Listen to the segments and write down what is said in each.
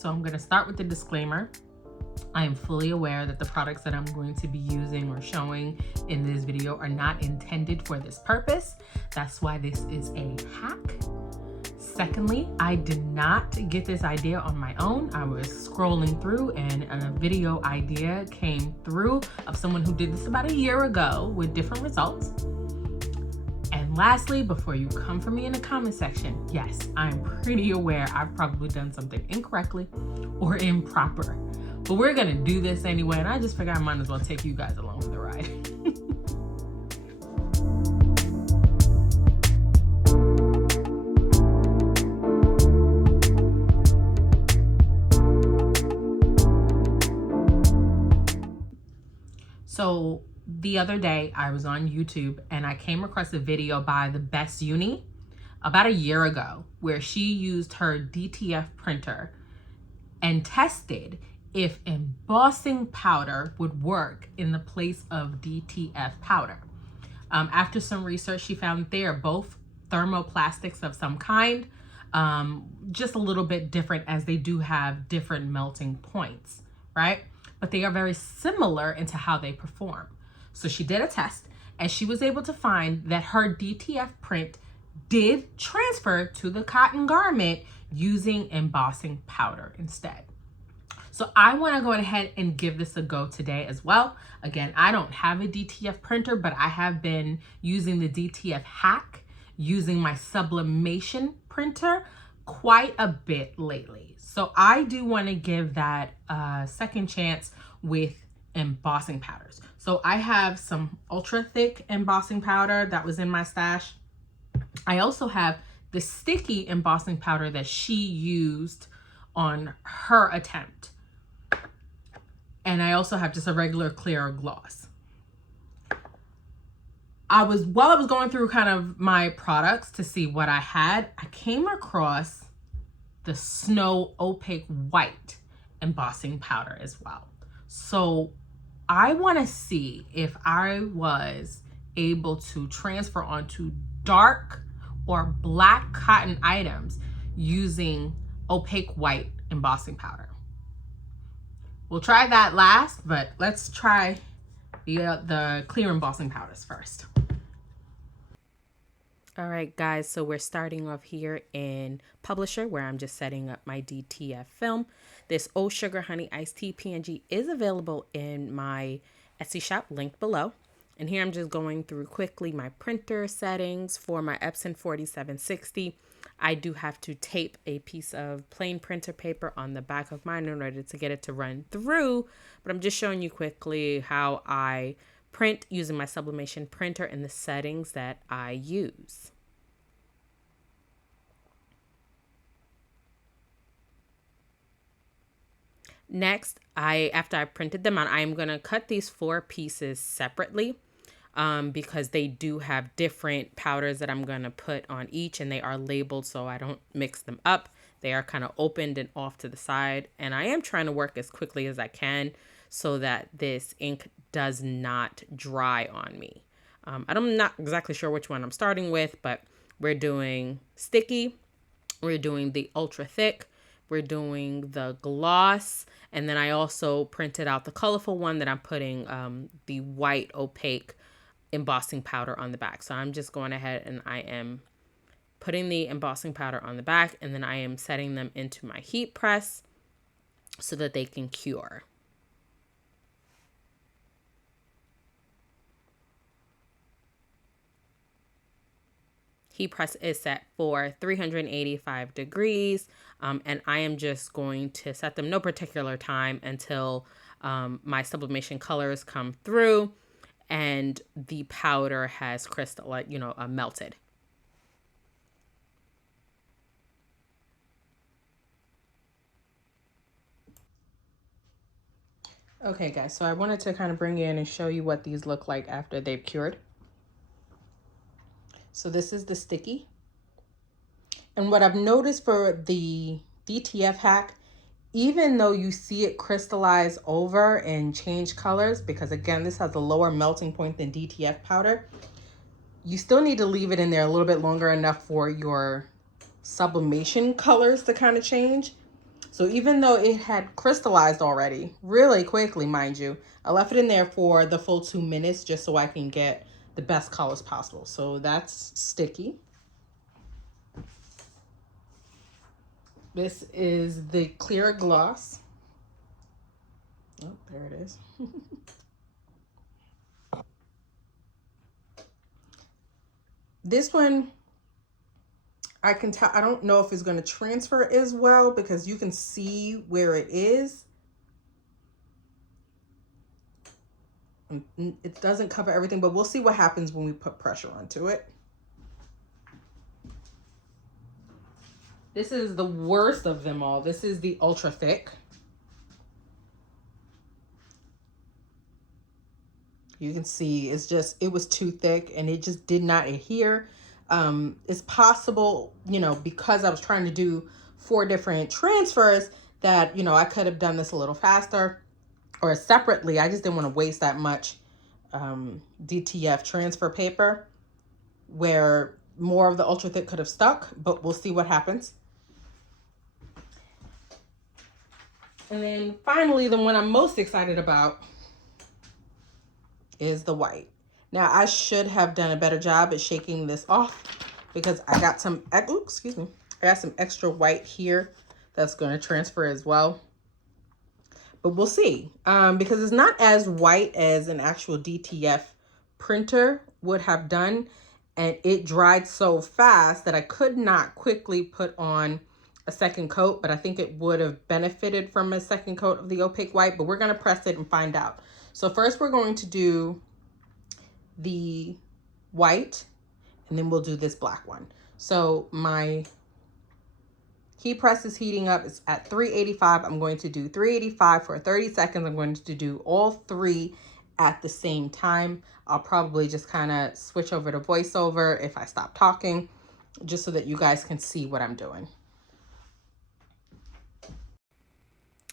So I'm going to start with the disclaimer. I am fully aware that the products that I'm going to be using or showing in this video are not intended for this purpose. That's why this is a hack. Secondly, I did not get this idea on my own. I was scrolling through and a video idea came through of someone who did this about a year ago with different results. And lastly, before you come for me in the comment section, yes, I'm pretty aware I've probably done something incorrectly or improper. But we're gonna do this anyway, and I just figured I might as well take you guys along for the ride. So the other day I was on YouTube and I came across a video by the Best Uni about a year ago where she used her DTF printer and tested if embossing powder would work in the place of DTF powder. After some research, she found they are both thermoplastics of some kind, just a little bit different as they do have different melting points, right? But they are very similar into how they perform. So she did a test and she was able to find that her DTF print did transfer to the cotton garment using embossing powder instead. So I want to go ahead and give this a go today as well. Again, I don't have a DTF printer, but I have been using the DTF hack using my sublimation printer quite a bit lately. So I do want to give that a second chance with embossing powders. So I have some ultra thick embossing powder that was in my stash. I also have the sticky embossing powder that she used on her attempt. And I also have just a regular clear gloss. While I was going through kind of my products to see what I had, I came across the Snow Opaque White embossing powder as well. So I want to see if I was able to transfer onto dark or black cotton items using opaque white embossing powder. We'll try that last, but let's try the clear embossing powders first. All right, guys, so we're starting off here in Publisher where I'm just setting up my DTF film. This Oh Sugar Honey Iced Tea PNG is available in my Etsy shop, linked below. And here I'm just going through quickly my printer settings for my Epson 4760. I do have to tape a piece of plain printer paper on the back of mine in order to get it to run through, but I'm just showing you quickly how I print using my sublimation printer and the settings that I use. Next, after I printed them out, I'm going to cut these 4 pieces separately. Because they do have different powders that I'm going to put on each, and they are labeled so I don't mix them up. They are kind of opened and off to the side, and I am trying to work as quickly as I can so that this ink does not dry on me. I'm not exactly sure which one I'm starting with, but we're doing sticky, we're doing the ultra thick, we're doing the gloss, and then I also printed out the colorful one that I'm putting the white opaque embossing powder on the back. So I'm just going ahead and I am putting the embossing powder on the back, and then I am setting them into my heat press so that they can cure. Heat press is set for 385 degrees, and I am just going to set them no particular time until my sublimation colors come through and the powder has melted. Okay guys, so I wanted to kind of bring you in and show you what these look like after they've cured. So this is the sticky. And what I've noticed for the DTF hack, even though you see it crystallize over and change colors, because again, this has a lower melting point than DTF powder, you still need to leave it in there a little bit longer enough for your sublimation colors to kind of change. So even though it had crystallized already really quickly, mind you, I left it in there for the full 2 minutes just so I can get the best colors possible. So that's sticky. This is the clear gloss. Oh, there it is. This one, I can tell, I don't know if it's going to transfer as well because you can see where it is. It doesn't cover everything, but we'll see what happens when we put pressure onto it. This is the worst of them all. This is the ultra thick. You can see it's just, it was too thick and it just did not adhere. It's possible, you know, because I was trying to do 4 different transfers that, you know, I could have done this a little faster or separately. I just didn't want to waste that much DTF transfer paper where more of the ultra thick could have stuck, but we'll see what happens. And then finally, the one I'm most excited about is the white. Now I should have done a better job at shaking this off because I got some, oops, excuse me. I got some extra white here that's going to transfer as well. But we'll see, because it's not as white as an actual DTF printer would have done. And it dried so fast that I could not quickly put on a second coat, but I think it would have benefited from a second coat of the opaque white, but we're going to press it and find out. So first we're going to do the white and then we'll do this black one. So my heat press is heating up. It's at 385. I'm going to do 385 for 30 seconds. I'm going to do all 3 at the same time. I'll probably just kind of switch over to voiceover if I stop talking, just so that you guys can see what I'm doing.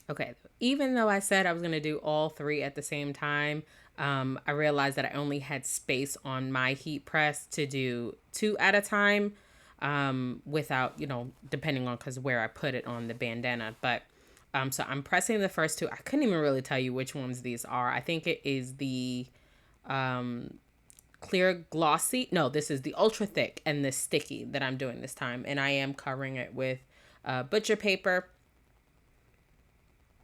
Okay, even though I said I was going to do all 3 at the same time, I realized that I only had space on my heat press to do 2 at a time, without, you know, depending on where I put it on the bandana. But so I'm pressing the first 2. I couldn't even really tell you which ones these are. I think it is the clear glossy. No, this is the ultra thick and the sticky that I'm doing this time. And I am covering it with butcher paper.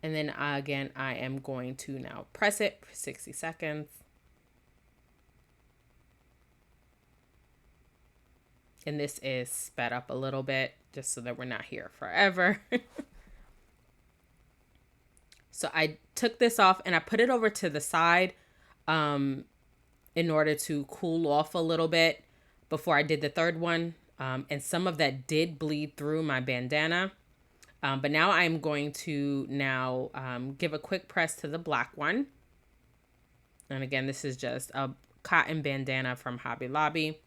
And then again, I am going to now press it for 60 seconds. And this is sped up a little bit just so that we're not here forever. So I took this off and I put it over to the side in order to cool off a little bit before I did the third one. And some of that did bleed through my bandana. But now I'm going to give a quick press to the black one. And again, this is just a cotton bandana from Hobby Lobby.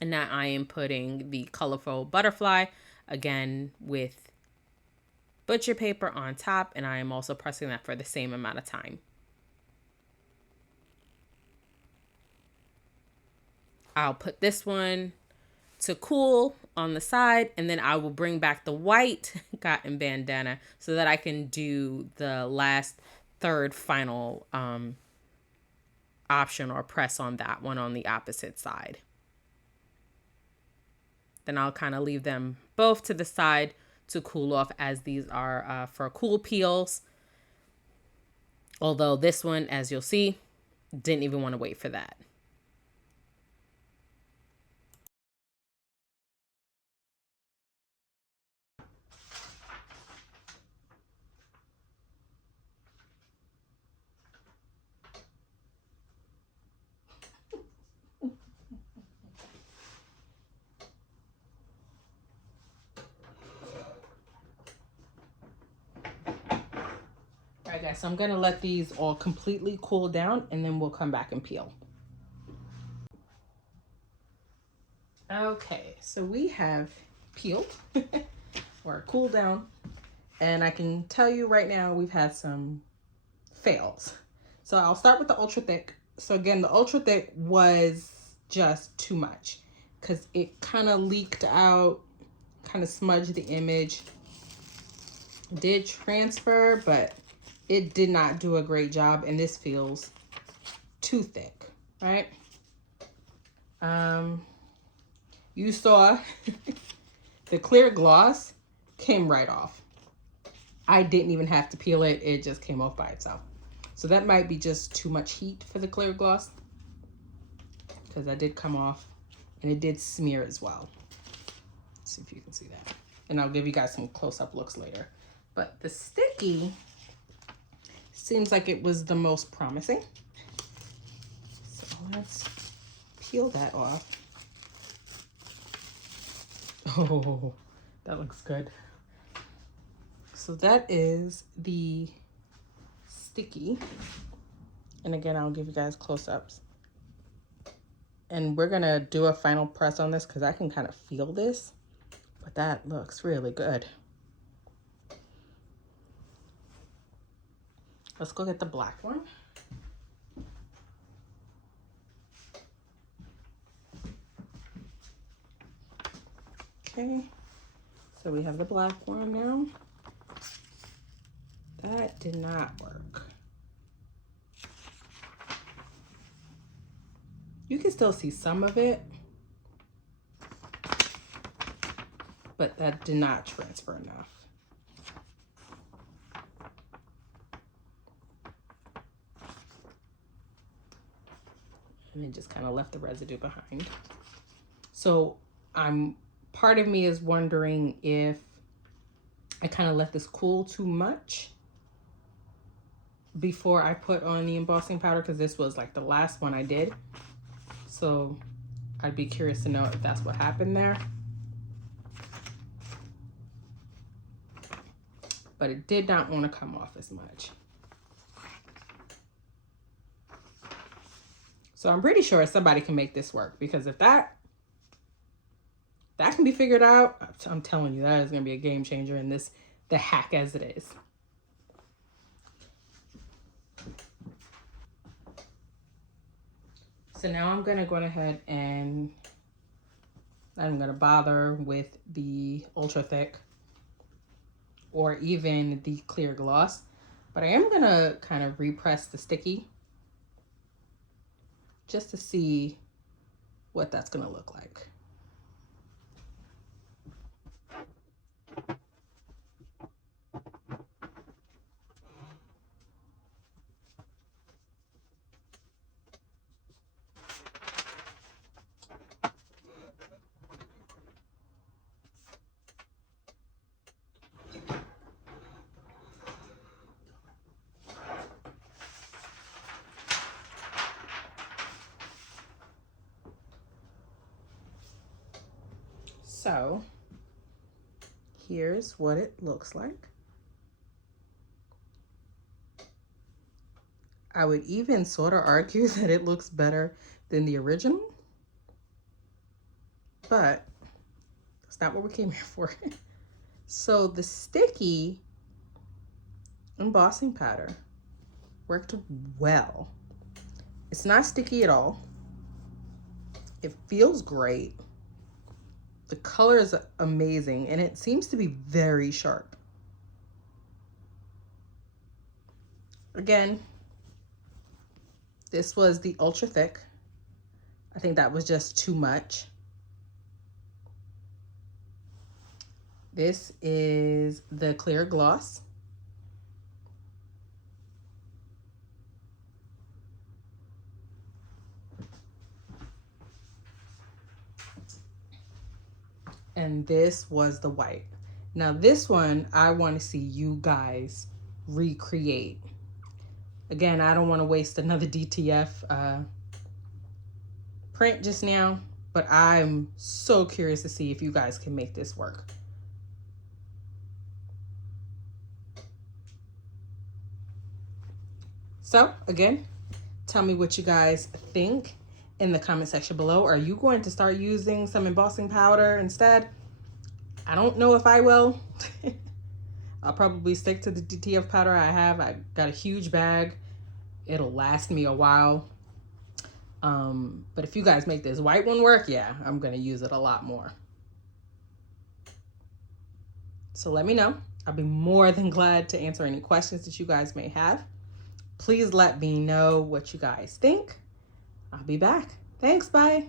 And now I am putting the colorful butterfly, again, with butcher paper on top. And I am also pressing that for the same amount of time. I'll put this one to cool on the side, and then I will bring back the white cotton bandana so that I can do the last third final option or press on that one on the opposite side. Then I'll kind of leave them both to the side to cool off, as these are for cool peels. Although this one, as you'll see, didn't even want to wait for that. All right, guys, so I'm going to let these all completely cool down and then we'll come back and peel. Okay, so we have peeled or cooled down, and I can tell you right now we've had some fails. So I'll start with the ultra thick. So again, the ultra thick was just too much because it kind of leaked out, kind of smudged the image. did transfer, but it did not do a great job, and this feels too thick, right? You saw the clear gloss came right off. I didn't even have to peel it. It just came off by itself. So that might be just too much heat for the clear gloss, because that did come off and it did smear as well. Let's see if you can see that. And I'll give you guys some close-up looks later. But the sticky seems like it was the most promising. So let's peel that off. Oh, that looks good. So that is the sticky. And again, I'll give you guys close-ups. And we're gonna do a final press on this because I can kind of feel this, but that looks really good. Let's go get the black one. Okay, so we have the black one now. That did not work. You can still see some of it, but that did not transfer enough. And it just kind of left the residue behind. So part of me is wondering if I kind of let this cool too much before I put on the embossing powder, because this was like the last one I did. So I'd be curious to know if that's what happened there. But it did not want to come off as much. So I'm pretty sure somebody can make this work, because if that can be figured out, I'm telling you, that is going to be a game changer in the hack as it is. So now I'm going to go ahead and I'm going to bother with the ultra thick or even the clear gloss, but I am going to kind of repress the sticky just to see what that's going to look like. So here's what it looks like. I would even sort of argue that it looks better than the original, but that's not what we came here for. So the sticky embossing powder worked well. It's not sticky at all. It feels great. The color is amazing, and it seems to be very sharp. Again, this was the ultra thick. I think that was just too much. This is the clear gloss. And this was the white. Now this one, I want to see you guys recreate. Again, I don't want to waste another DTF print just now, but I'm so curious to see if you guys can make this work. So again, tell me what you guys think in the comment section below. Are you going to start using some embossing powder instead? I don't know if I will. I'll probably stick to the DTF powder I have. I got a huge bag. It'll last me a while. But if you guys make this white one work, yeah, I'm gonna use it a lot more. So let me know. I'll be more than glad to answer any questions that you guys may have. Please let me know what you guys think. I'll be back. Thanks, bye.